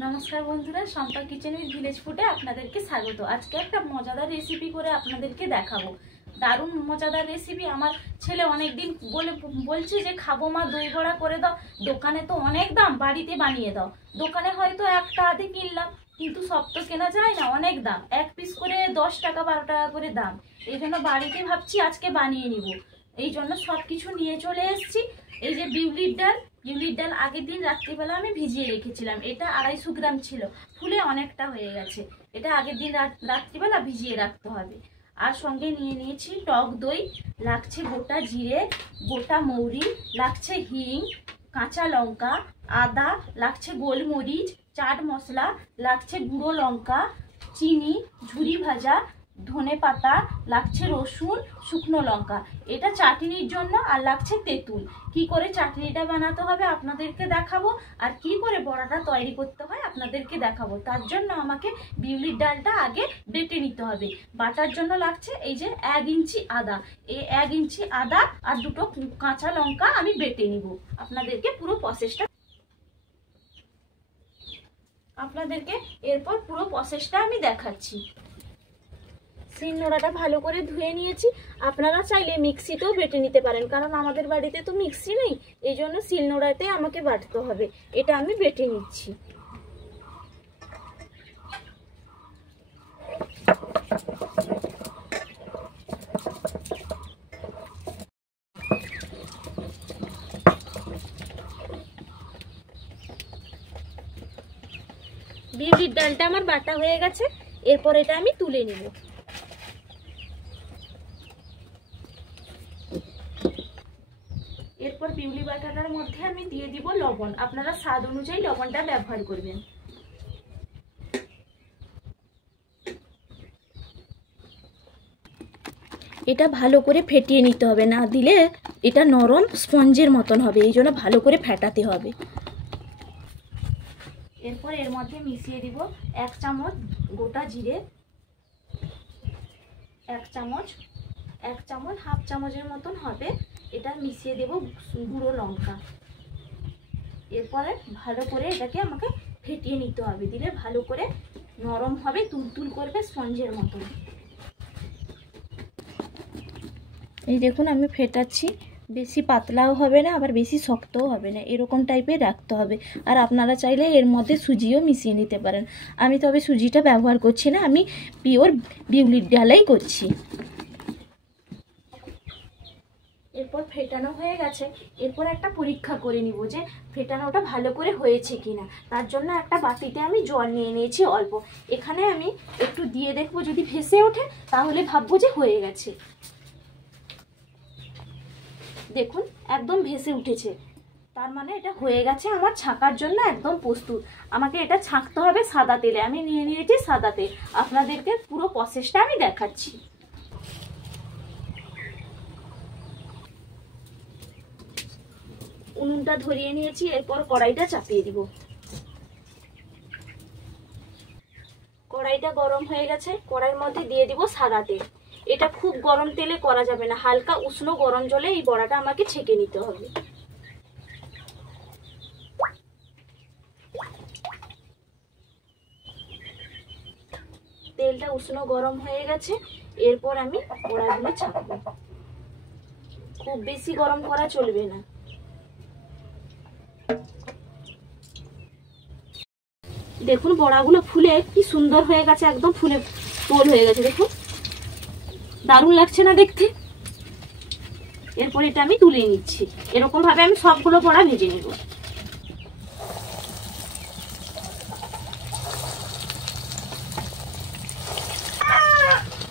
नमस्कार बंधुरा सम्पा kitchen with village ফুডে আপনাদেরকে স্বাগত। আজকে একটা মজাদার রেসিপি করে আপনাদেরকে দেখাবো। দারুণ মজাদার রেসিপি। আমার ছেলে অনেক দিন বলছে যে খাবো মা দই বড়া করে দাও। দোকানে তো অনেক দাম, বাড়িতে বানিয়ে দাও। দোকানে হয়তো একটা আধে কিনলাম, কিন্তু সব তো কেনা যায় না, অনেক দাম। এক পিস করে 10 টাকা 12 টাকা করে দাম। এই জন্য বাড়িতে ভাবছি আজকে বানিয়ে নিব। এই জন্য সব কিছু নিয়ে চলে এসেছি। এই যে বিউলির ডাল আগের দিন রাত্রিবেলা আমি ভিজিয়ে রেখেছিলাম। এটা 250 গ্রাম ছিল, ফুলে অনেকটা হয়ে গেছে। এটা আগের দিন রাত্রিবেলা ভিজিয়ে রাখতে হবে। আর সঙ্গে নিয়ে নিয়েছি টক দই, লাগছে গোটা জিরে, গোটা মৌরি, লাগছে হিং, কাঁচা লঙ্কা, আদা, লাগছে গোলমরিচ, চাট মশলা, লাগছে গুঁড়ো লঙ্কা, চিনি, ঝুরি ভাজা, ধনে পাতা, লাগছে রসুন, শুকনো লঙ্কা। এটা চাটনির জন্য। আর লাগছে তেঁতুল। কি করে চাটনিটা বানাতে হবে আপনাদেরকে দেখাবো, আর কি করে বড়াটা তৈরি করতে হয় আপনাদেরকে দেখাবো। তার জন্য আমাকে বিউলির ডালটা আগে বেটে নিতে হবে। বাটার জন্য লাগছে এই যে 1 ইঞ্চি আদা। এই 1 ইঞ্চি আদা আর 2টো কাঁচা লঙ্কা আমি বেটে নিব। আপনাদেরকে পুরো প্রসেসটা আমি দেখাচ্ছি। শিলনোড়াটা ভালো করে ধুয়ে নিয়েছি। আপনারা চাইলে মিক্সিতেও বেটে নিতে পারেন, কারণ আমাদের বাড়িতে তো মিক্সি নেই, এই জন্য শিলনোড়াতে আমাকে বাটতে হবে। এটা আমি বেটে নিচ্ছি। বিউলির ডালটা আমার বাটা হয়ে গেছে। এরপর এটা আমি তুলে নিব। এরপর বিউলি বাটাটার মধ্যে আমি দিয়ে দিব লবণ। আপনারা স্বাদ অনুযায়ী লবণটা ব্যবহার করবেন। এটা ভালো করে ফেটিয়ে নিতে হবে, না দিলে এটা নরম স্পঞ্জের মতন হবে, এই জন্য ভালো করে ফেটাতে হবে। এরপর এর মধ্যে মিশিয়ে দিব 1 চামচ গোটা জিরে, 1 চামচ হাফ চামচের মতন হবে। এটা মিশিয়ে দেব গুঁড়ো লঙ্কা। এরপরে ভালো করে এটাকে আমাকে ফেটিয়ে নিতে হবে, দিলে ভালো করে নরম হবে, তুলতুল করবে স্পঞ্জের মতন। এই দেখুন আমি ফেটাচ্ছি। বেশি পাতলাও হবে না, আবার বেশি শক্তও হবে না, এরকম টাইপের রাখতে হবে। আর আপনারা চাইলে এর মধ্যে সুজিও মিশিয়ে নিতে পারেন। আমি তবে সুজিটা ব্যবহার করছি না, আমি পিওর বিউলির ডালাই করছি। এরপর ফেটানো হয়ে গেছে। এরপর একটা পরীক্ষা করে নিব যে ফেটানোটা ভালো করে হয়েছে কিনা। তার জন্য একটা বাটিতে আমি জল নিয়ে নিয়েছি অল্প। এখানে আমি একটু দিয়ে দেখবো, যদি ভেসে ওঠে তাহলে ভাববো যে হয়ে গেছে। দেখুন একদম ভেসে উঠেছে, তার মানে এটা হয়ে গেছে। আমার ছাঁকার জন্য একদম প্রস্তুত। আমাকে এটা ছাঁকতে হবে সাদা তেলে। আমি নিয়ে নিয়েছি সাদা তেল। আপনাদেরকে পুরো প্রসেসটা আমি দেখাচ্ছি। উনুনটা ধরিয়ে নিয়েছি। এরপর কড়াইটা চাপিয়ে দিব। কড়াইটা গরম হয়ে গেছে। কড়াইয়ের মধ্যে দিয়ে দিব সাদা তেল। এটা খুব গরম তেলে করা যাবে না, হালকা উষ্ণ গরম জলে এই বড়াটা আমাকে ছেঁকে নিতে হবে। তেলটা উষ্ণ গরম হয়ে গেছে। এরপর আমি বড়াগুলো ছাঁকবো। খুব বেশি গরম করা চলবে না। দেখুন বড়াগুলো ফুলে কি সুন্দর হয়ে গেছে, একদম ফুলে তোল হয়ে গেছে। দেখুন দারুণ লাগছে না দেখতে। এরপর এটা আমি তুলে নিচ্ছি। এরকম ভাবে আমি সবগুলো বড়া ভেজে নেব।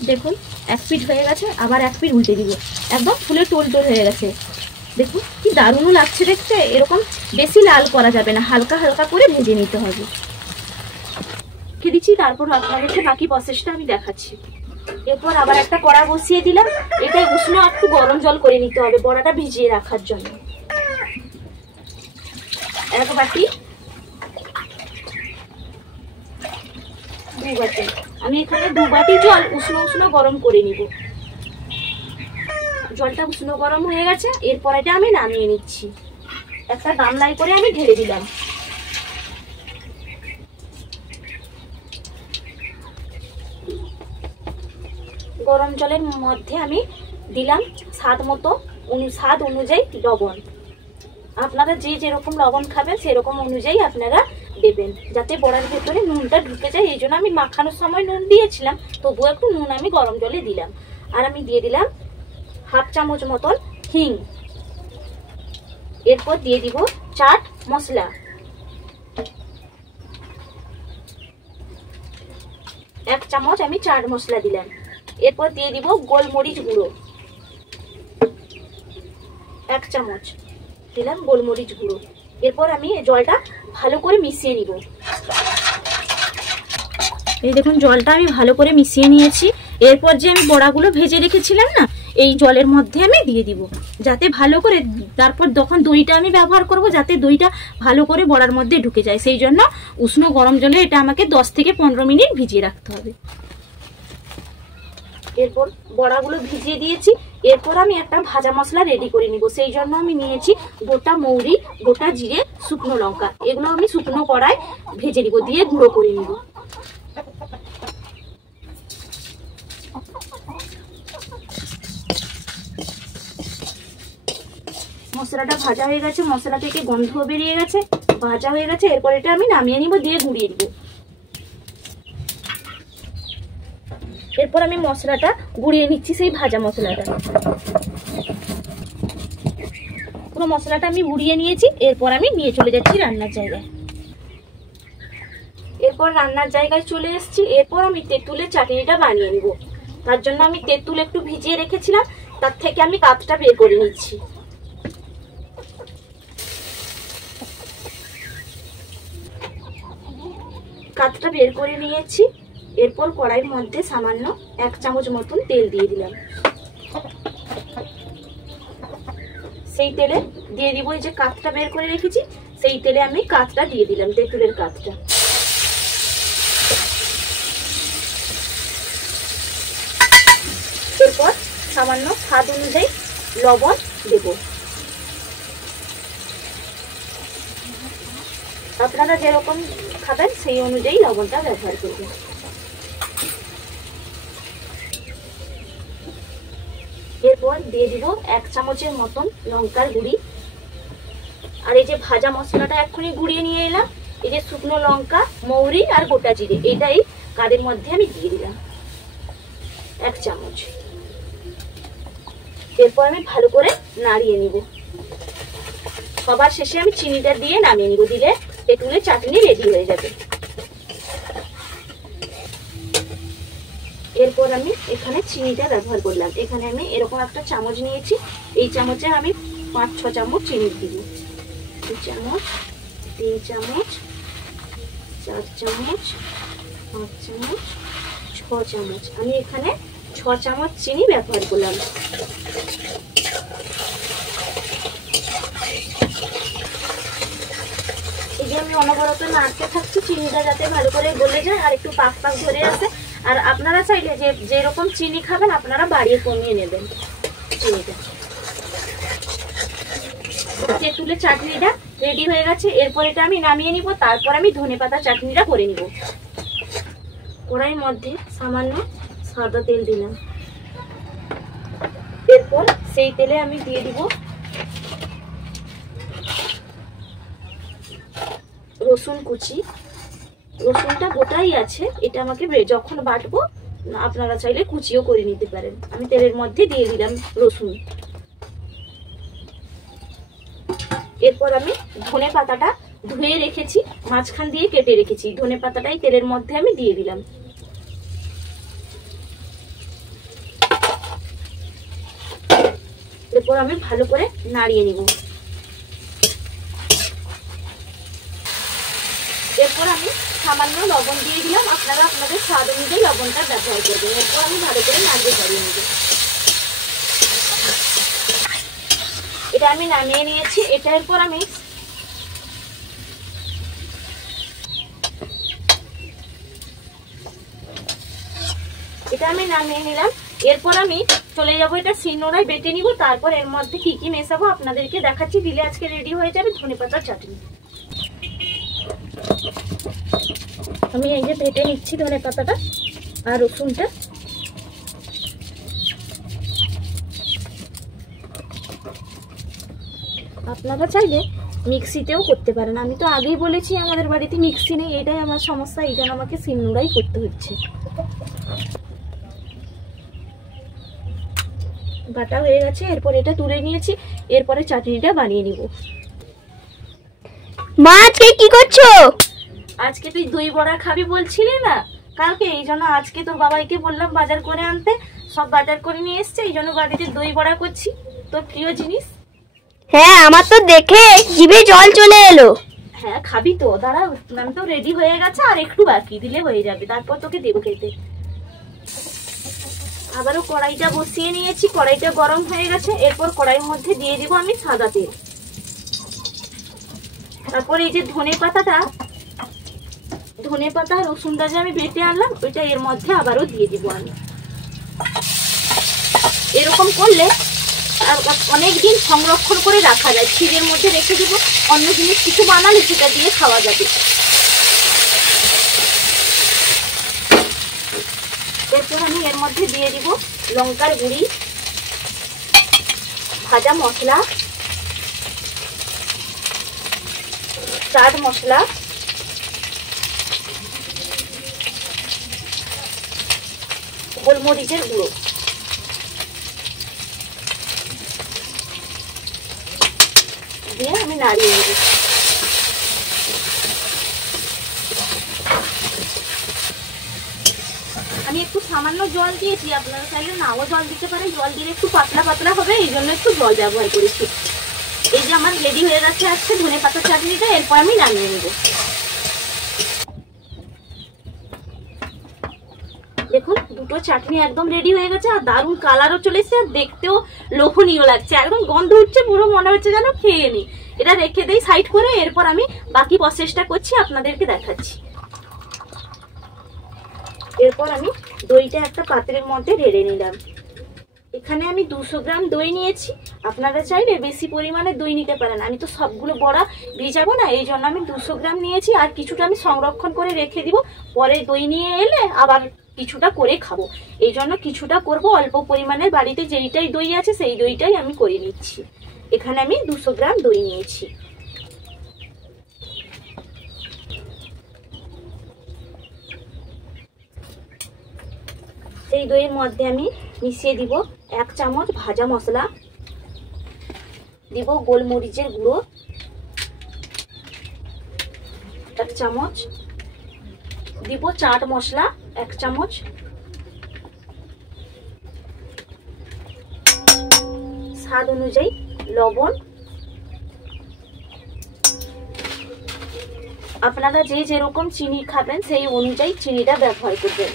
দেখুন 1 পিঠ হয়ে গেছে, আবার 1 পিঠ উল্টে দিব। একদম ফুলে টোল টোল হয়ে গেছে। দেখুন কি দারুণ লাগছে দেখতে। এরকম বেশি লাল করা যাবে না, হালকা হালকা করে ভেজে নিতে হবে। রেখে দিচ্ছি। তারপর আপনাদেরকে বাকি প্রসেসটা আমি দেখাচ্ছি। এরপর আবার একটা কড়া বসিয়ে দিলাম। এটাই উষ্ণ একটু গরম জল করে নিতে হবে বড়াটা ভিজিয়ে রাখার জন্য। 1 বাটি 2 বাটি। আমি এখানে 2 বাটি জল উষ্ণ উষ্ণ গরম করে নিব। জলটা উষ্ণ গরম হয়ে গেছে। এরপর এটা আমি নামিয়ে নিচ্ছি। একটা গামলায় করে আমি ঢেলে দিলাম। গরম জলের মধ্যে আমি দিলাম স্বাদ অনুযায়ী লবণ। আপনারা যে যেরকম লবণ খাবেন সেরকম অনুযায়ী আপনারা দেবেন, যাতে বড়ার ভেতরে নুনটা ঢুকে যায়। এই জন্য আমি মাখানোর সময় নুন দিয়েছিলাম, তবুও একটু নুন আমি গরম জলে দিলাম। আর আমি দিয়ে দিলাম হাফ চামচ মতন হিং। এরপর দিয়ে দিব চাট মশলা, 1 চামচ আমি চাট মশলা দিলাম। এরপর দিয়ে দিব গোলমরিচ গুঁড়ো, 1 চামচ দিলাম গোলমরিচ গুঁড়ো। এরপর আমি জলটা ভালো করে মিশিয়ে নিব। এই দেখুন জলটা আমি ভালো করে মিশিয়ে নিয়েছি। এরপর যে আমি বড়াগুলো ভেজে রেখেছিলাম না, এই জলের মধ্যে আমি দিয়ে দিব, যাতে ভালো করে, তারপর যখন দইটা আমি ব্যবহার করব যাতে দইটা ভালো করে বড়ার মধ্যে ঢুকে যায়, সেই জন্য উষ্ণ গরম জলে এটা আমাকে 10 থেকে 15 মিনিট ভিজিয়ে রাখতে হবে। এরপর বড়াগুলো ভিজিয়ে দিয়েছি। এরপর আমি একটা ভাজা মশলা রেডি করে নিব। সেই জন্য আমি নিয়েছি গোটা মৌরি, গোটা জিরে, শুকনো লঙ্কা। এগুলো আমি শুকনো কড়ায় ভেজে নিব, দিয়ে গুঁড়ো করে নিব। মশলাটা ভাজা হয়ে গেছে, মশলা থেকে গন্ধ বেরিয়ে গেছে, ভাজা হয়ে গেছে। এরপর এটা আমি নামিয়ে নিব, দিয়ে গুঁড়িয়ে দিব। এরপর আমি মশলাটা গুঁড়িয়ে নিচ্ছি, সেই ভাজা মশলাটা। পুরো মশলাটা আমি গুঁড়িয়ে নিয়েছি। এরপর আমি নিয়ে চলে যাচ্ছি রান্নার জায়গায়। এরপর রান্নার জায়গায় চলে এসেছি। এরপর আমি তেঁতুলের চাটনিটা বানিয়ে নিব। তার জন্য আমি তেঁতুল একটু ভিজিয়ে রেখেছিলাম, তার থেকে আমি কাতটা বের করে নিচ্ছি। কাতটা বের করে নিয়েছি। এরপর কড়াইয়ের মধ্যে সামান্য 1 চামচ মতন তেল দিয়ে দিলাম। সেই তেলে দিয়ে দিব এই যে কাতটা বের করে রেখেছি, সেই তেলে আমি কাতটা দিয়ে দিলাম, তেঁতুলের কাতটা। এরপর সামান্য স্বাদ অনুযায়ী লবণ দেব। আপনারা যেরকম খাবেন সেই অনুযায়ী লবণটা ব্যবহার করবেন। এরপর দিয়ে দিব 1 চামচের মতন লঙ্কার গুঁড়ি। আর এই যে ভাজা মশলাটা এক্ষুনি গুঁড়িয়ে নিয়ে এলাম, এই যে শুকনো লঙ্কা, মৌরি আর গোটা জিরে, এটাই কাদের মধ্যে আমি দিয়ে দিলাম 1 চামচ। এরপর আমি ভালো করে নাড়িয়ে নিব। সবার শেষে আমি চিনিটা দিয়ে নামিয়ে নিব, দিলে তেঁতুলের চাটনি রেডি হয়ে যাবে। এরপর আমি এখানে চিনিটা ব্যবহার করলাম। এখানে আমি এরকম একটা চামচ নিয়েছি, এই চামচে আমি 5-6 চামচ চিনি দিব। 2 চামচ, 3 চামচ, 4 চামচ, 5 চামচ, 6 চামচ। আমি এখানে 6 চামচ চিনি ব্যবহার করলাম। এই যে আমি অনবরত নাড়তে থাকছি, চিনিটা যাতে ভালো করে গলে যায় আর একটু পাক পাক ধরে আসে। আর আপনারা চাইলে যে যেরকম চিনি খাবেন আপনারা বাড়িয়ে কমিয়ে নেবেন চিনিটা। তেঁতুলের চাটনিটা রেডি হয়ে গেছে। এরপর এটা আমি নামিয়ে নিব। তারপর আমি ধনেপাতা চাটনিটা করে নিব। কড়াইয়ের মধ্যে সামান্য সাদা তেল দিলাম। এরপর সেই তেলে আমি দিয়ে দিব রসুন কুচি। রসুনটা গোটাই আছে, এটা আমাকে যখন বাটবো আপনারা চাইলে কুচিও করে নিতে পারেন। আমি তেলের মধ্যে দিয়ে দিলাম রসুন। এরপর আমি ধনে পাতাটা ধুয়ে রেখেছি, মাঝখান দিয়ে কেটে রেখেছি, ধনে পাতাটাই তেলের মধ্যে আমি দিয়ে দিলাম। এরপর আমি ভালো করে নাড়িয়ে নিব। এরপর আমি সামান্য লবণ দিয়ে দিলাম, আপনারা আপনাদের স্বাদ অনুযায়ী লবণটা ব্যবহার করবেন। এরপর আমি ভালো করে নাড়িয়ে চাড়িয়ে নেব। এটা আমি নামিয়ে নিয়েছি। এটার পর আমি নামিয়ে নিলাম। এরপর আমি চলে যাবো এটা শিলনোড়ায় বেটে নিব। তারপর এর মধ্যে কি কি মেশাবো আপনাদেরকে দেখাচ্ছি, দিলে আজকে রেডি হয়ে যাবে ধনেপাতার চাটনি। আমি এই যে বেটে নিচ্ছি ধনেপাতাটা আর রসুনটা। আপনারা চাইলে মিক্সিতেও করতে পারেন। আমি তো আগেই বলেছি আমাদের বাড়িতে মিক্সি নেই, এটাই আমার সমস্যা, এই জন্য আমাকে শিলনোড়াই করতে হচ্ছে। বাটা হয়ে গেছে, এরপর এটা তুলে নিয়েছি, এরপরে চাটনিটা বানিয়ে নিব। মা আজকে কি করছো? আজকে তুই দই বড়া খাবি বলছিলি না কালকে, এই জন্য আজকে তোর বাবাইকে বললাম বাজার করে আনতে, সব বাজার করে নিয়ে এসছে, এই জন্য বাড়িতে দই বড়া করছি, তোর প্রিয় জিনিস। হ্যাঁ, আমার তো দেখে জিভে জল চলে এলো। হ্যাঁ খাবি তো, দাঁড়া, আমি তো রেডি হয়ে গেছে, আর একটু বাকি দিলে হয়ে যাবে, তারপর তোকে দেবো খেতে। আবারও কড়াইটা বসিয়ে নিয়েছি, কড়াইটা গরম হয়ে গেছে, এরপর কড়াইয়ের মধ্যে দিয়ে দিব আমি সাদা তেল। তারপর এই যে ধনে পাতা রসুনটা যে আমি বেটে আনলাম, ওইটা এর মধ্যে আবারও দিয়ে দিব আমি। এরকম করলে অনেকদিন সংরক্ষণ করে রাখা যায়, ফ্রিজের মধ্যে রেখে দিব, অন্য জিনিস কিছু বানালে সেটা দিয়ে খাওয়া যাবে। এরপর আমি এর মধ্যে দিয়ে দিব লঙ্কার গুঁড়ি, ভাজা মশলা, চাট মশলা, গোলমরিচের গুঁড়ো দিয়ে আমি নাড়িয়ে নেব। আমি একটু সামান্য জল দিয়েছি, আপনারা চাইলে নাও জল দিতে পারেন, জল দিলে একটু পাতলা পাতলা হবে, এই জন্য একটু জল ব্যবহার করেছি। এই যে আমার রেডি হয়ে গেছে আজকে ধনে পাতা চাটনিটা, এরপর আমি নামিয়ে নেব। দেখুন দুটো চাটনি একদম রেডি হয়ে গেছে, আর দারুণ কালারও চলে এসেছে, আর দেখতেও লোভনীয় লাগছে, একদম গন্ধ উঠছে, পুরো মনে হচ্ছে যেন খেয়ে নি। এটা রেখে দেই সাইড করে, এরপর আমি বাকি প্রসেসটা করছি, আপনাদেরকে দেখাচ্ছি। এরপর আমি দইটা একটা পাত্রের মধ্যে ঢেলে নিলাম। এখানে আমি 200 গ্রাম দই নিয়েছি, আপনারা চাইলে বেশি পরিমাণে দই নিতে পারেন, আমি তো সবগুলো বড়া ভিজাবো না, এই জন্য আমি 200 গ্রাম নিয়েছি, আর কিছুটা আমি সংরক্ষণ করে রেখে দিব, পরে দই নিয়ে এলে আবার কিছুটা করে খাবো, এই জন্য কিছুটা করব অল্প পরিমাণে, বাড়িতে যেইটাই দই আছে সেই দইটাই আমি করে নিচ্ছি। এখানে আমি 200 গ্রাম দই নিয়েছি। সেই দইয়ের মধ্যে আমি মিশিয়ে দিব 1 চামচ ভাজা মশলা, দিব গোলমরিচের গুঁড়ো 1 চামচ, দিব চাট মশলা 1 চামচ, স্বাদ অনুযায়ী লবণ। আপনারা যে যেরকম চিনি খাবেন সেই অনুযায়ী চিনিটা ব্যবহার করবেন।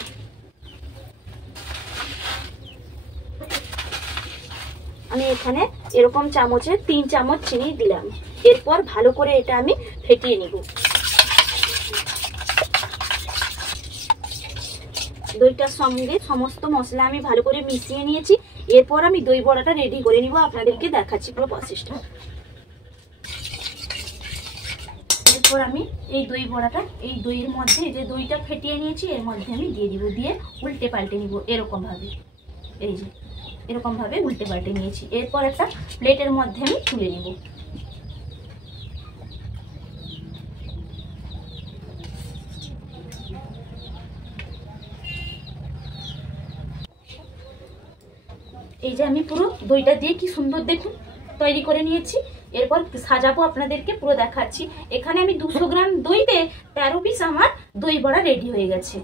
আমি এখানে এরকম চামচে 3 চামচ চিনি দিলাম, এরপর ভালো করে এটা আমি ফেটিয়ে নিব। দইটার সঙ্গে সমস্ত মশলা আমি ভালো করে মিশিয়ে নিয়েছি, এরপর আমি দই বড়াটা রেডি করে নিব, আপনাদেরকে দেখাচ্ছি পুরো প্রসেসটা। এরপর আমি এই দই বড়াটা এই দইয়ের মধ্যে যে দইটা ফেটিয়ে নিয়েছি এর মধ্যে আমি দিয়ে দিব, দিয়ে উল্টে পাল্টে নিব এরকম ভাবে, এই যে এরকম ভাবে উল্টে পাল্টে নিয়েছি। এরপর একটা প্লেটের মধ্যে আমি তুলে নিব। এই যে আমি পুরো দইটা দিয়ে কি সুন্দর দেখুন তৈরি করে নিয়েছি, এরপর সাজাবো আপনাদেরকে পুরো দেখাচ্ছি। এখানে আমি 200 গ্রাম দইতে 13 পিস আমার দই বড়া রেডি হয়ে গেছে।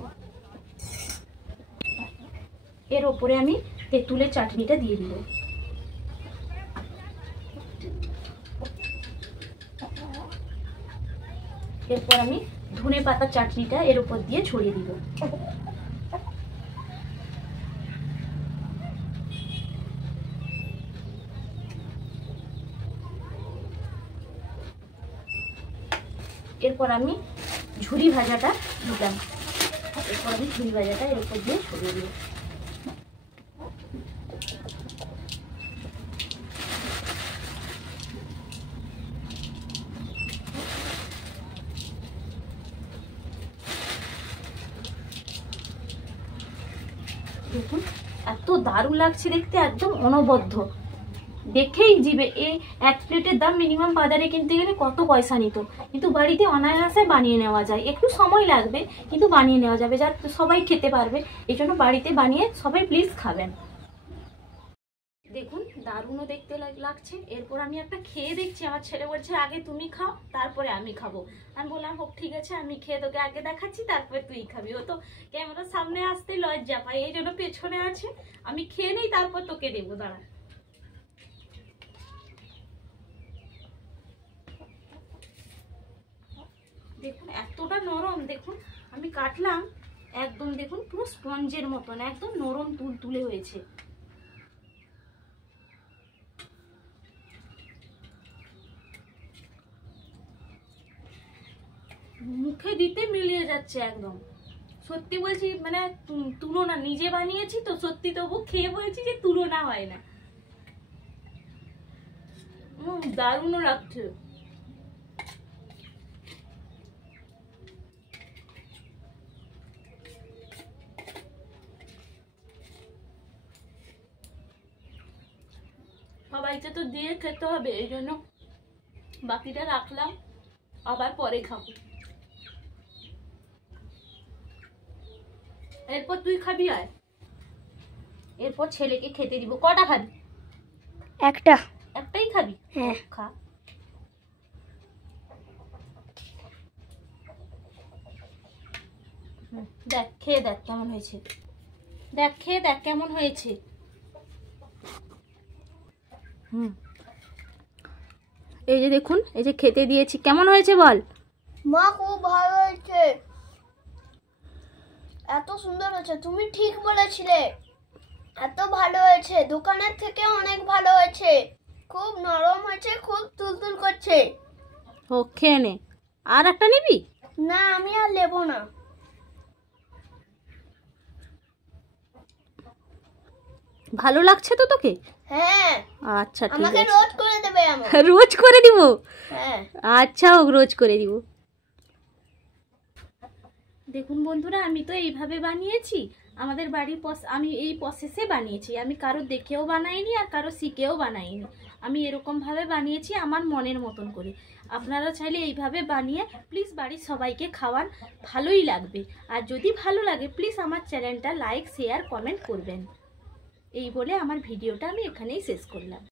এর উপরে আমি তেঁতুলের চাটনিটা দিয়ে দিব। এরপর আমি ধনে পাতা চাটনিটা এর উপর দিয়ে ছড়িয়ে দিব। এরপর আমি ঝুরি ভাজাটা দিলাম, এরপর আমি ঝুরি ভাজাটা এর উপর দিয়ে ছড়িয়ে দিব। দেখুন এত দারুণ লাগছে দেখতে, একদম অনবদ্য। দেখেই জিবে এই এক প্লেটের দাম মিনিমাম বাজারে কিনতে গেলে কত পয়সা নিত, কিন্তু বাড়িতে অনায়াসে বানিয়ে নেওয়া যায়। একটু সময় লাগবে কিন্তু বানিয়ে নেওয়া যাবে, যা সবাই খেতে পারবে। এই জন্য বাড়িতে বানিয়ে সবাই প্লিজ খাবেন। দেখুন দারুণও দেখতে লাগছে। এরপর আমি একটা খেয়ে দেখছি, আমার ছেলে বলছে আগে তুমি খাও তারপরে আমি খাবো। আমি বললাম হোক ঠিক আছে, আমি খেয়ে তোকে আগে দেখাচ্ছি তারপরে তুই খাবি। ও তো ক্যামেরার সামনে আসতে লজ্জা পায়, এই জন্য পেছনে আছে। আমি খেয়ে নেই তারপর তোকে দেবো, দাঁড়া। দেখুন এতটা নরম, দেখুন আমি কাটলাম একদম, দেখুন পুরো স্পঞ্জের মতন একদম নরম তুলতুলে হয়েছে। মুখে দিতে মিলিয়ে যাচ্ছে একদম, সত্যি বলছি। মানে তুলনা, নিজে বানিয়েছি তো সত্যি, তবু খেয়ে বলছি যে তুলনা হয় না। দারুণও লাগছে। সবাইকে তো দিয়ে খেতে হবে, এই জন্য বাকিটা রাখলাম, আবার পরে খাবো। এরপর তুই খাবি, আয়। এরপর ছেলেকে খেতে দিব। কটা খাবি? একটা। একটাই খাবি? হ্যাঁ। খা। দেখ খেয়ে দেখ কেমন হয়েছে, দেখ খেয়ে দেখ কেমন হয়েছে। এই যে দেখুন, এই যে খেতে দিয়েছি, কেমন হয়েছে বল? মা খুব ভালো হয়েছে, এত সুন্দর হয়েছে, তুমি ঠিক বলেছিলে, এত ভালো হয়েছে, দোকানের থেকে অনেক ভালো হয়েছে, খুব নরম হয়েছে, খুব তুলতুল করছে। ও খেয়ে নে। আর একটা নিবি? না আমি আর নেবো না। ভালো লাগছে তো তোকে? হ্যাঁ। আচ্ছা ঠিক আমাকে আছে, রোজ করে দেবে। রোজ করে দিব? হ্যাঁ। আচ্ছা ও রোজ করে দিব। দেখুন বন্ধুরা, আমি তো এইভাবে বানিয়েছি, আমাদের বাড়ির আমি এই প্রসেসে বানিয়েছি। আমি কারো দেখেও বানাইনি আর কারো শিখেও বানাইনি, আমি এরকম ভাবে বানিয়েছি আমার মনের মতন করে। আপনারা চাইলে এইভাবে বানিয়ে প্লিজ বাড়ির সবাইকে খাওয়ান, ভালোই লাগবে। আর যদি ভালো লাগে প্লিজ আমার চ্যানেলটা লাইক শেয়ার কমেন্ট করবেন। এই বলে আমার ভিডিওটা আমি এখানেই শেষ করলাম।